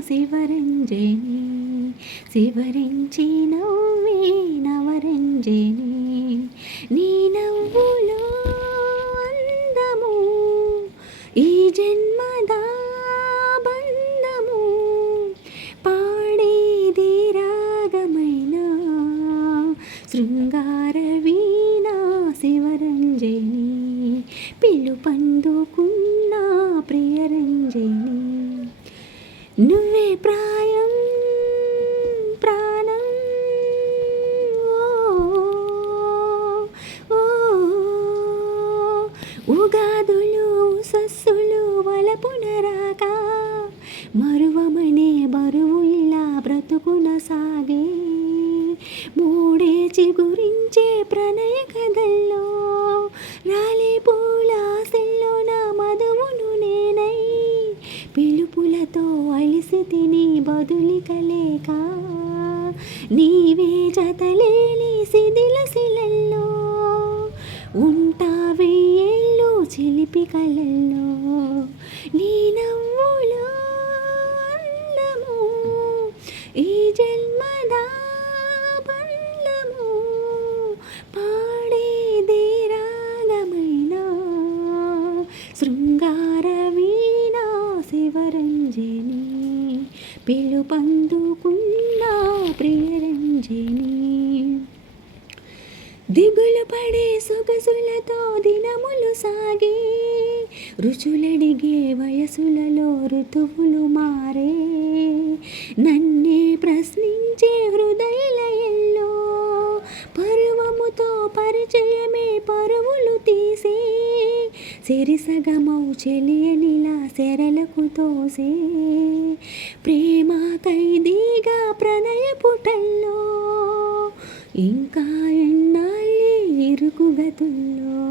శివరంజని శివరించి నవ్వే నవరంజని. నీ నవ్వులో అందము ఈ జన్మదా బంధము. పాడేది రాగమైన శృంగారవి పిలుపందుకున్న ప్రియరంజని. నువ్వే ప్రాయం ప్రాణం. ఓ, ఓ, ఉగాదులు సస్సులు వలపునరాక మరువమనే బరువు ఇలా బ్రతుకున సాగే. మూడే చిగురించే ప్రణయ కథ అలిసి బదులికలేక నీవే జతలేని శిథిల శిలల్లో ఉంటా వెయ్యేళ్ళు చిలిపి కలల్లో నీ నవ్వులో అందము ఈ జన్మదా బంధము పాడేదే రాగమైన శృంగార వీణ శివరంజని. పిలుపందుకున్న ప్రియరంజని. దిగులు పడే సొగసులతో దినములు సాగే రుచులడిగే వయసులలో ఋతువులు మారే. నన్నే ప్రశ్నించే హృదయలయల్లో పర్వముతో పరిచయమే పరువులు తీసే సెరిసగమౌ చెలియనిలా సెరలకు తోసే. ప్రేమ ఖైదీగా ప్రణయ పుటల్లో ఇంకా ఎన్నాళ్ళే ఇరుకు గతుల్లో.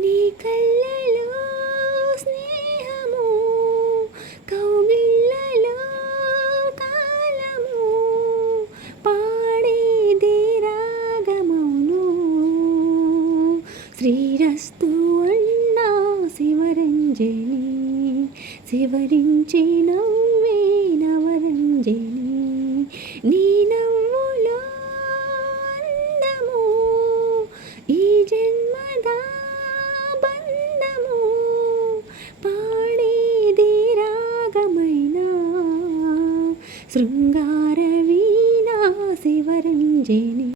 నీ కళ్ళలో స్నేహము కౌగిళ్ళలో కాలము పాడేది రాగమౌను శ్రీరస్తు శివరించి నవ్వే నవరంజని. నీ నవ్వులో అందము ఈ జన్మదా బంధము. పాడేది రాగమైన శృంగార వీణా శివరంజని.